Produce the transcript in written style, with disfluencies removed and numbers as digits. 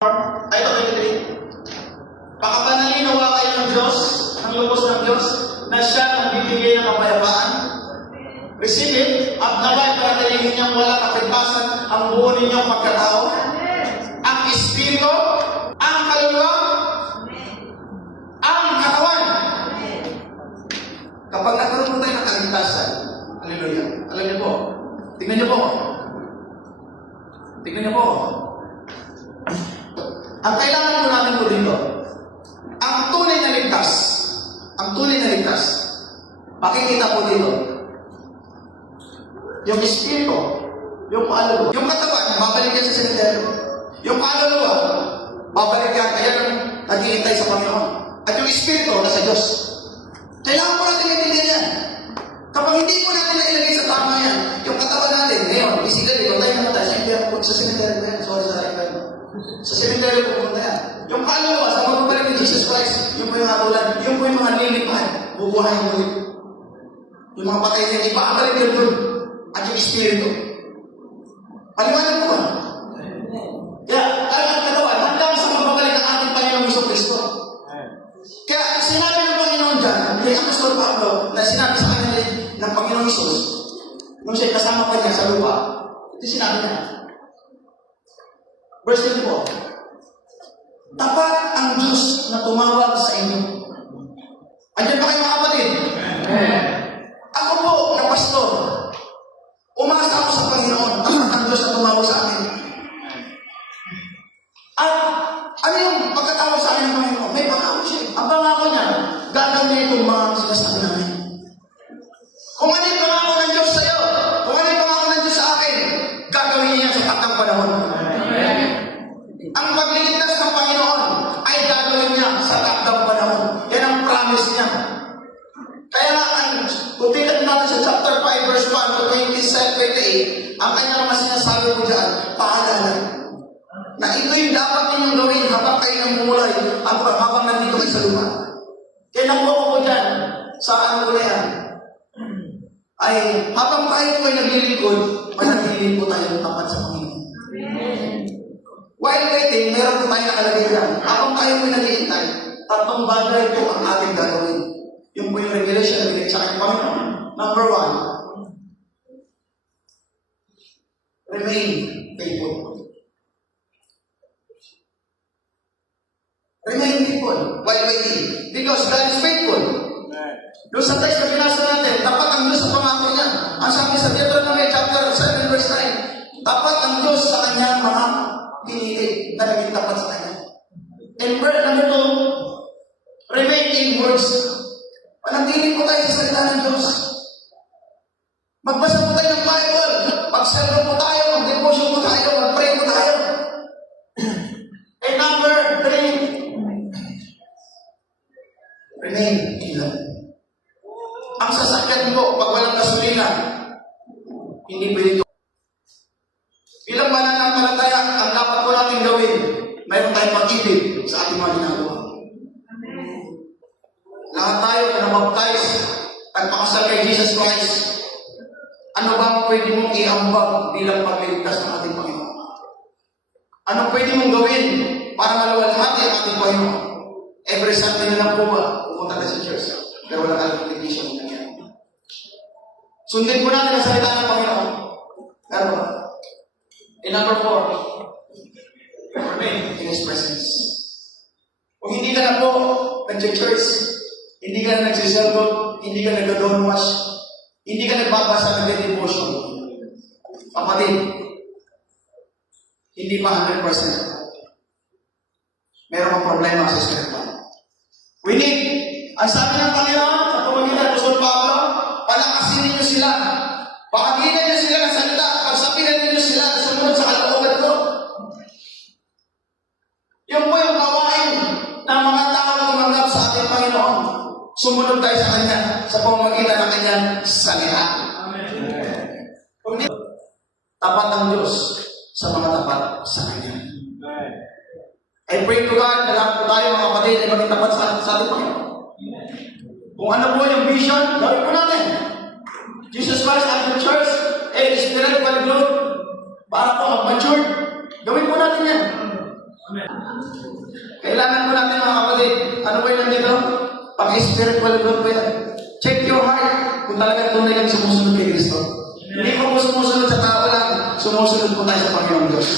Ay, ito, pakapanalinawa kayo ng Diyos, ng lubos ng Diyos, na siya nagbibigay ng kapayapaan. Receive it, at naway para dalhin niyang wala kapitasan ang buo ninyong pagkatao. Ang Espiritu, ang kaluluwa, ang katawan. Kapag nagkaroon po tayo ng kaligtasan, hallelujah, alam niyo po, tignan niyo po. Tignan niyo po. Ang kailangan po natin po dito, ang tunay na ligtas, makikita po dito, yung Espiritu, yung kaluluwa, yung katawan, babalik yan sa sementeryo. Yung kaluluwa, babalik yan, kaya naghihintay sa Panginoon. At yung Espiritu, nasa Diyos. Kailangan po natin itindihan yan. Kapag hindi po natin nailagay sa tama yan, yung katawan natin, ngayon, physically, kung tayo naman tayo, sa sementeryo yan, sorry sa tayo. Sa sementeryo pupunta yan. Yung kaluluwa, sa magbabalik ni Jesus Christ, yung po yung hatulan, yung po yung mga lilipad, bubuhayin mo yun. Yung mga patay niya, ipakabalik yun doon. At yung Espiritu. Paliwanag po ba? Kaya, ang katawan, hanggang sa magbabalik ang ating Panginoong Jesucristo. Kaya, sinabi ng Panginoon dyan, ni Apostol Pablo, na sinabi sa kanila ng Panginoong Jesus, nung siya kasama pa niya sa lupa, ito sinabi niya. Verse 24. Tapat ang Diyos na tumawag sa inyo. Andiyan ba kayo mga kapatid? Ako po na pastor, umasa ako sa Panginoon. Tapat ang Diyos na tumawag sa akin. At ano yung pagkatawag sa akin ng Panginoon? May pangako siya. Ang pangako niya, gagawin niya itong mga sinasabi namin. Kung ano yung pangako ng Diyos sa iyo, kung ano yung pangako ng Diyos sa akin, gagawin niya sa taktang panahon. Ang pagliligtas ng Panginoon ay gagawin niya sa takdang panahon. Yan ang promise niya. Kaya kung tingnan natin sa chapter 5 verse 1 to 27-28, ang kanyang mga sinasabi ko dyan, paalala na ito yung dapat ninyong gawin habang kayo namumulay habang nandito kayo sa lupa. Kaya nakuha ko dyan sa ano ko na yan ay habang tayo po ay naglilingkod, manatili po tayo tapat sa Panginoon. While waiting, meron po tayo nakalagay dyan. Habang tayo po naghihintay, tatlong bagay po ang ating gagawin. Yung po yung revelation na binigay sa aking Panginoon. Number 1, remain faithful. Remain faithful while waiting. Because God is faithful. Doon sa text na binasa natin, tapat ang Diyos sa pangako niya. Ang sabi sa Deuteronomy chapter 7 verse 9, tapat ang Diyos sa kanyang mga pinili na naging tapat sa kanya. And word number 2, remain in words. Manatili po tayo sa salita ng Diyos. Magbasa po tayo ng Bible. Mag-serve po tayo. Mag-devotion po tayo. Mag-pray po tayo. And number 3, remain in love. Ang sasakyan ko, pag walang gasolina, hindi pwede ito. Bilang mananampalataya, ang dapat po natin gawin, mayroon tayong pag-ibig sa ating mga ginagawa. Lahat tayo na nabaptize, nagpakasal kay Jesus Christ, ano ba ang pwede mong iambag bilang pagliligtas ng ating Panginoon? Ano pwede mong gawin para maluwalhati ang ating Panginoon? Every Sunday na lang po ba, pupunta ka sa church, pero wala ka lang condition mo nangyari. Sundin po natin ang salita ng Panginoon. Pero ba? And number 4, remain in His presence. Kung hindi ka na po nag-church, hindi ka na nagsiservo, hindi ka nag-dawn wash, hindi ka nagbabasa ng devotion, kapatid, hindi pa 100%. Meron kang problema sa spiritual. We need, ang sabi ng Panginoon, sa pamamagitan ng Apostol Pablo, palakasin ninyo sila. Pakaginan niyo sila ng salita, pagsabihan ninyo sila na sumunod sa kalooban ko. Yung po yung gawain ng mga tao tumanggap sa ating Panginoon. Sumunod tayo sa Kanya sa pamamagitan ng Kanyang salita. Amen. Tapat ang Diyos sa mga tapat sa Kanya. I pray to God na lahat po tayo mga kapatid ay maging tapat sa ating Panginoon. Kung ano po yung vision, gawin po natin. Jesus Christ at the church, spiritual growth, para po mag-mature. Gawin po natin yan. Kailangan po natin mga kapatid, ano ba yun nandito? Pag-spiritual growth po yan. Check your heart kung talagang tunay lang sumusunod kay Kristo. Hindi po sumusunod sa tao lang, sumusunod po tayo sa Panginoon Diyos.